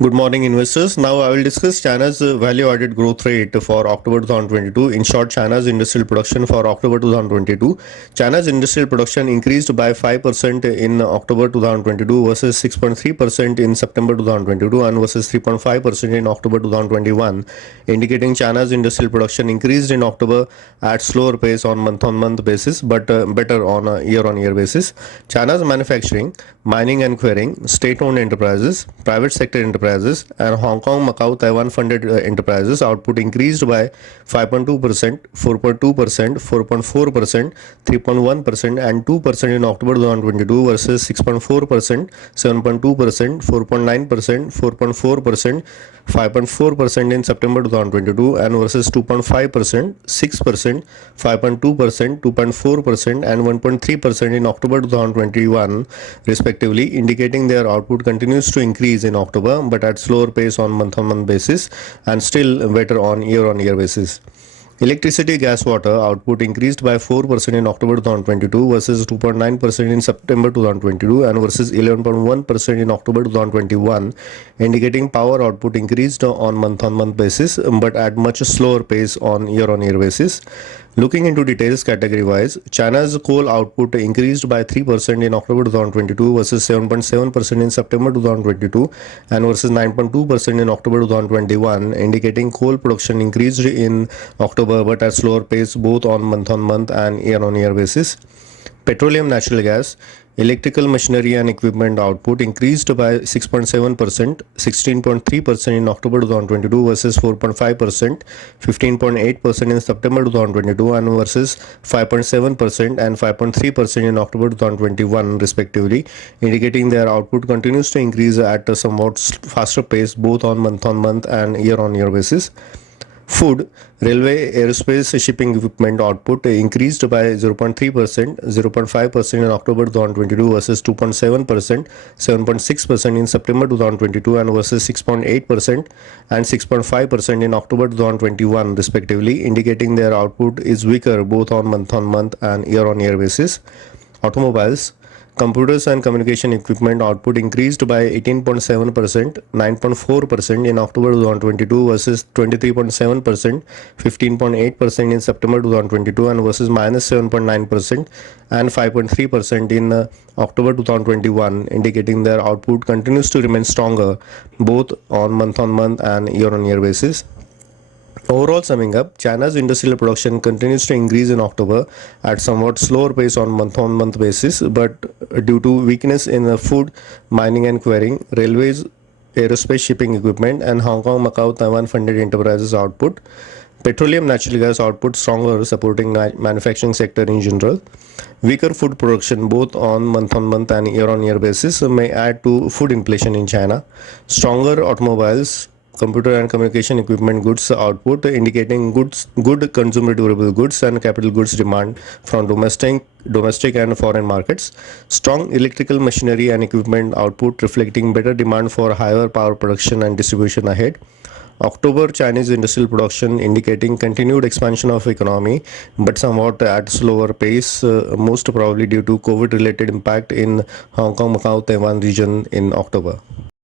Good morning, investors. Now I will discuss China's value-added growth rate for October 2022. In short, China's industrial production for October 2022. China's industrial production increased by 5% in October 2022 versus 6.3% in September 2022 and versus 3.5% in October 2021, indicating China's industrial production increased in October at slower pace on month-on-month basis, but better on a year-on-year basis. China's manufacturing, mining and quarrying, state-owned enterprises, private sector enterprises, and Hong Kong, Macau, Taiwan funded enterprises output increased by 5.2%, 4.2%, 4.4%, 3.1%, and 2% in October 2022 versus 6.4%, 7.2%, 4.9%, 4.4%, 5.4% in September 2022 and versus 2.5%, 6%, 5.2%, 2.4%, and 1.3% in October 2021 respectively, indicating their output continues to increase in October but at slower pace on month-on-month basis and still better on year-on-year basis. Electricity gas water output increased by 4% in October 2022 versus 2.9% in September 2022 and versus 11.1% in October 2021, indicating power output increased on month-on-month basis but at much slower pace on year-on-year basis. Looking into details category wise, China's coal output increased by 3% in October 2022 versus 7.7% in September 2022 and versus 9.2% in October 2021, indicating coal production increased in October but at slower pace both on month-on-month and year-on-year basis. Petroleum, natural gas, electrical machinery and equipment output increased by 6.7%, 16.3% in October 2022 versus 4.5%, 15.8% in September 2022 and versus 5.7% and 5.3% in October 2021 respectively, indicating their output continues to increase at a somewhat faster pace both on month-on-month and year-on-year basis. Food, railway, aerospace, shipping equipment output increased by 0.3%, 0.5% in October 2022 versus 2.7%, 7.6% in September 2022 and versus 6.8% and 6.5% in October 2021 respectively, indicating their output is weaker both on month-on-month and year-on-year basis. Automobiles, computers and communication equipment output increased by 18.7%, 9.4% in October 2022 versus 23.7%, 15.8% in September 2022 and versus minus 7.9% and 5.3% in October 2021, indicating their output continues to remain stronger both on month-on-month and year-on-year basis. Overall, summing up, China's industrial production continues to increase in October at somewhat slower pace on month-on-month basis, but due to weakness in the food, mining and quarrying, railways, aerospace, shipping equipment, and Hong Kong, Macau, Taiwan funded enterprises output. Petroleum, natural gas output stronger, supporting manufacturing sector in general. Weaker food production both on month-on-month and year-on-year basis may add to food inflation in China. Stronger automobiles, computer and communication equipment goods output indicating good consumer durable goods and capital goods demand from domestic and foreign markets. Strong electrical machinery and equipment output reflecting better demand for higher power production and distribution ahead. October Chinese industrial production indicating continued expansion of economy but somewhat at slower pace, most probably due to COVID related impact in Hong Kong, Macau, Taiwan region in October.